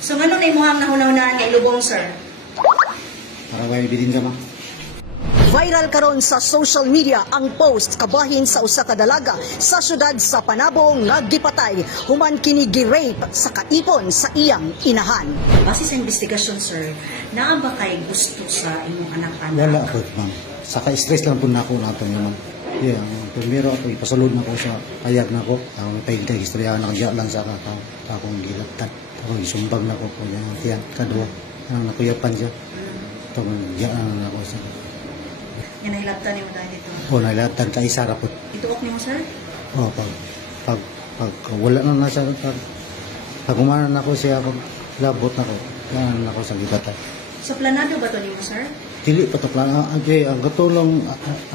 So ngano na imuhang nahunahunahan nga ilubong, sir? Para may bidin ka, ma'am. Viral karon sa social media ang post kabahin sa usa ka dalaga sa syudad sa Panabo nga gipatay human kini gi-rape sa kaipon sa iyang inahan. Base sa investigasyon, sir, naa ba kay gusto sa imong anak-anak? Wala po, ma'am. Saka stress lang po na ako nato naman. Yeah, primero ako ipasulod na ko sa kayag na ko. Ang pahigda istorya na kaya lang sa akong gilatan. Ako isumbag na ko po yan kadwa. Ang nakuyapan siya. Ito giyaan na ako sa. Yan nahilabtan niyo dahil dito. O nahilabtan ka isa rapot. Ituok niyo, sir? O pag wala na nasa pag umanan ako siya pag labot na ko. Yan ako sa gilatan. So planado ba to niyo, sir? Dili pa to plano. Ang katulong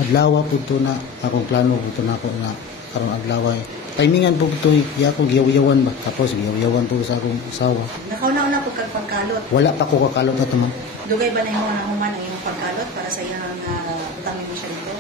adlaw po ito na akong plano po ito na ako na karong adlaw. Timingan po ito, akong giyaw-yawan ba? Tapos giyaw-yawan po sa akong asawa. Nakauna-una po kag pagkalot. Wala pa ko kakalot na ito, ma'am. Dugay ba na yung mga human ang iyong pagkalot para sa iyang utangin mo siya dito?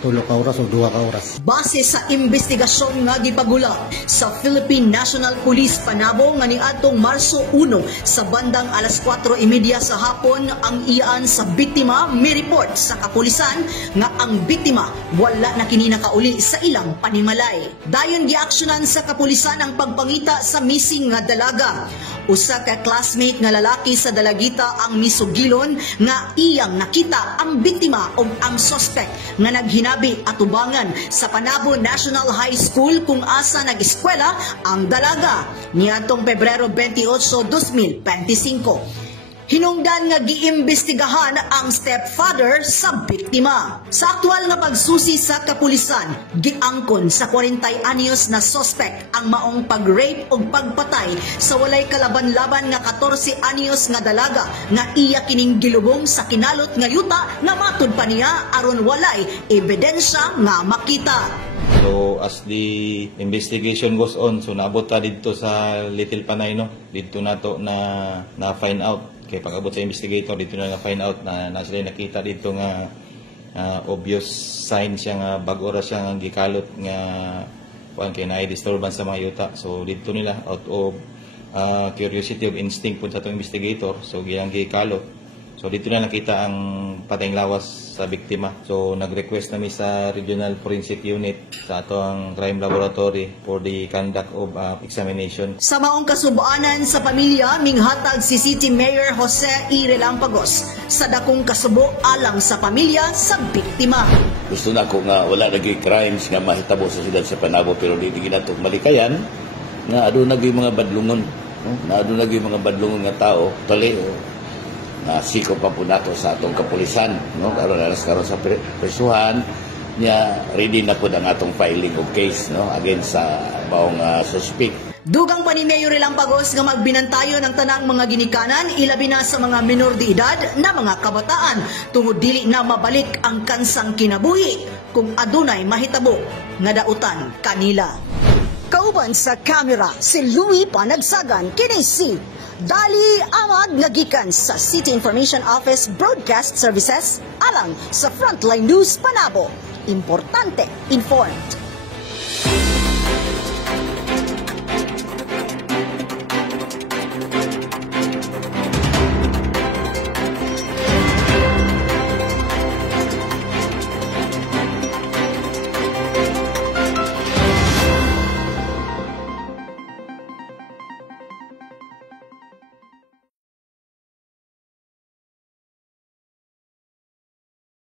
3 ka oras o 2 ka oras. Base sa investigasyon nga gipagulat sa Philippine National Police Panabo nga niadtong Marso 1 sa bandang alas 4:30 sa hapon ang iyaan sa biktima may report sa kapulisan nga ang biktima wala na kini nakauli sa ilang panimalay. Dayon giaksyonan sa kapulisan ang pagpangita sa missing nga dalaga. Usa ka classmate nga lalaki sa dalagita ang misugilon nga iyang nakita ang biktima o ang suspect nga naghinabi atubangan sa Panabo National High School kung asa nag-eskwela ang dalaga niadtong Pebrero 28, 2025. Hinungdan nga giimbestigahan ang stepfather sa biktima. Sa aktual nga pagsusi sa kapulisan, giangkon sa 40 anyos na suspect ang maong pag-rape o pagpatay sa walay kalaban-laban nga 14 anyos nga dalaga nga iya kining gilubong sa kinalot nga yuta nga matud pa niya aron walay ebidensya nga makita. So as the investigation goes on, so naabot ta dito sa Little Panay, no? Dito na to na find out. Kaya pag-abot sa investigator, dito na find out na sila nakita dito nga obvious sign siya nga bag-oras siya nga gikalot nga kaya na-disturbance sa mga yuta. So dito nila out of curiosity of instinct po sa itong investigator, so giyang gikalot. So dito na nakita ang patayng lawas sa biktima. So nag-request namin sa Regional Forensic Unit sa ato ang Crime Laboratory for the conduct of examination. Sa maong kasubuanan sa pamilya, minghatag si City Mayor Jose E. Relampagos sa dakong kasubo alang sa pamilya sa biktima. Gusto na ko nga wala naging crimes nga mahitabo sa siyudad sa Panabo pero di ginatong malikayan nga aduna naging mga badlungon. Na aduna naging mga badlungon nga tao, tali na siko pa po nato sa atong kapulisan, no? Karon sa presuhan niya ready na po ang atong filing of case, no, against sa baong suspect. Dugang pa ni Mayor Relampagos nga magbinantayo ng tanang mga ginikanan ilabi na sa mga minor de edad na mga kabataan tungod dili na mabalik ang kansang kinabuhi kung adunay mahitabo nga dautan kanila. Kauban sa kamera si Louie Panagsagan kini si Dali Amag nagikan sa City Information Office Broadcast Services alang sa Frontline News Panabo. Importante, informed.